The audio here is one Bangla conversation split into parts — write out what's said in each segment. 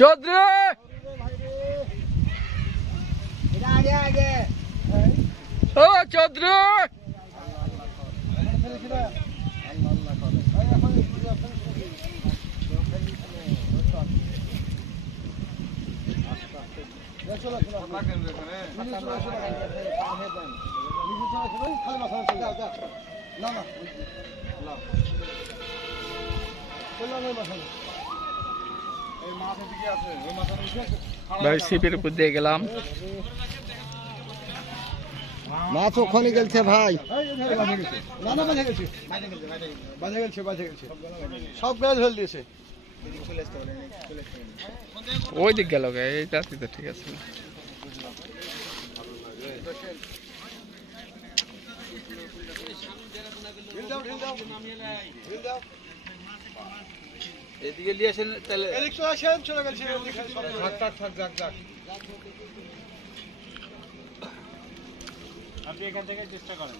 চৌধুরী ও চৌধুরী শিপের উপর দিয়ে গেলাম মাছ ওখানে গেছে ভাই সব গাছ ফেল দিয়েছে ওই দিক গেল গে এই জাতি তো ঠিক আছে এদিকে নিয়ে আসেন তাহলে এদিক চলে আসেন চলে গেছে থাক আপনি এখান থেকে চেষ্টা করেন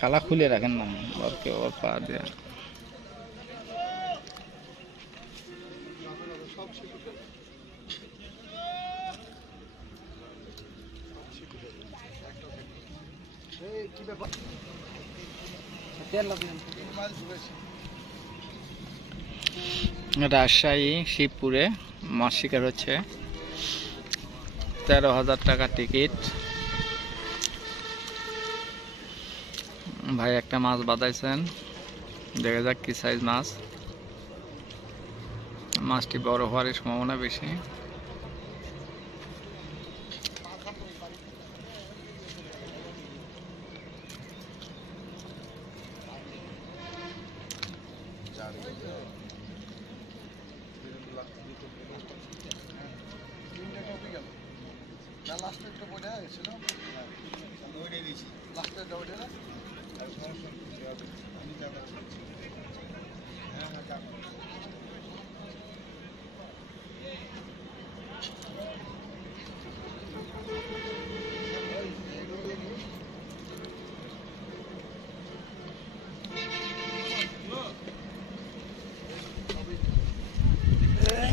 কালা খুলে রাখেন না ওকে ওর পা দিয়ে রাজশাহী শিবপুরে মাছ শিকার হচ্ছে 13,000 টাকা টিকিট ভাই একটা মাছ বাঁধাইছেন দেখা যাক কি সাইজ মাছ মাছটি বড় হওয়ার সম্ভাবনা বেশি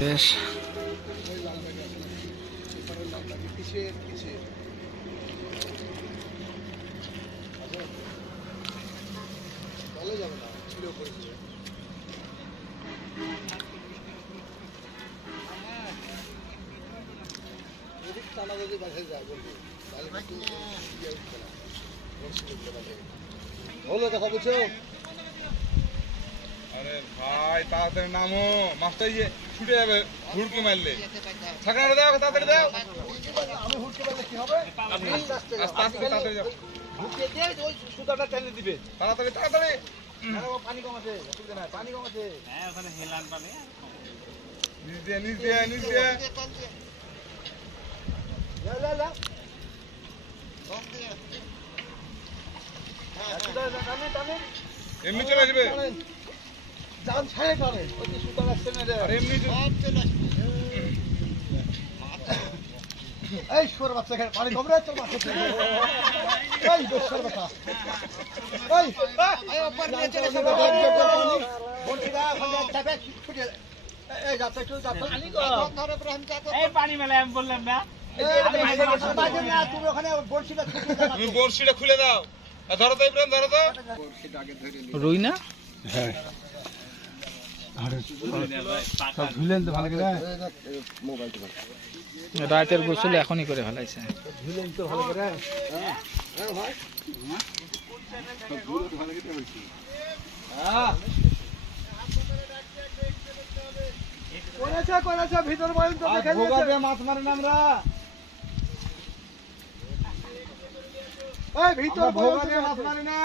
বেশ হলো কথা বলছো আরে ভাই তাড়াতাড়ি নামো মাছটা ইয়ে ছুটে যাবে হুড়কি মারলে ছাকনাটা দাও তাড়াতাড়ি দাও আমি হুড়কি মারলে কি হবে আপনি আস্তে আস্তে তাড়াতাড়ি যাও হুড়কি দিয়ে ওই সুতাটা টেনে দিবে তাড়াতাড়ি তাড়াতাড়ি আরে ও পানি কমাতে অসুবিধা নাই পানি কমাতে হ্যাঁ ওখানে হেলান পানি নিচ দিয়ে লা কম দিয়ে হ্যাঁ এমনি চলে আসবে জান ছাড়ে করে ওই যে সুতা রাখছে না রে আরে এমনি সব চলে আসবে এই শুয়োর বাচ্চা এখানে পানি কম রে তোর বাচ্চা এই দোষর বাচ্চা এই উপর নিয়ে চলে আসবে বন্টিরা ওখানে চাপে ছুটে এই যাচ্ছে একটু যাচ্ছে পানি কম ধরে প্রেম চাতে এই পানি মেলে আমি বললাম না তুমি ওখানে বড়শিটা তুমি বড়শিটা খুলে দাও ধরো তো ইব্রাহিম ধরো তো বড়শিটা আগে ধরে নিও রুই না হ্যাঁ সব ধুলেন তো ভালো করে মোবাইলটা রাতের গোসল এখনই করে ফেলাইছে ধুলেন তো ভালো করে হ্যাঁ হ্যাঁ ভাই সব ধুলে তো ভালো করে বলছি হ্যাঁ কোনাছে ভিতর বলেন তো দেখে নিয়েছে মাছ মারেন আমরা এই ভিতর ভোগাতে মাছ মারে না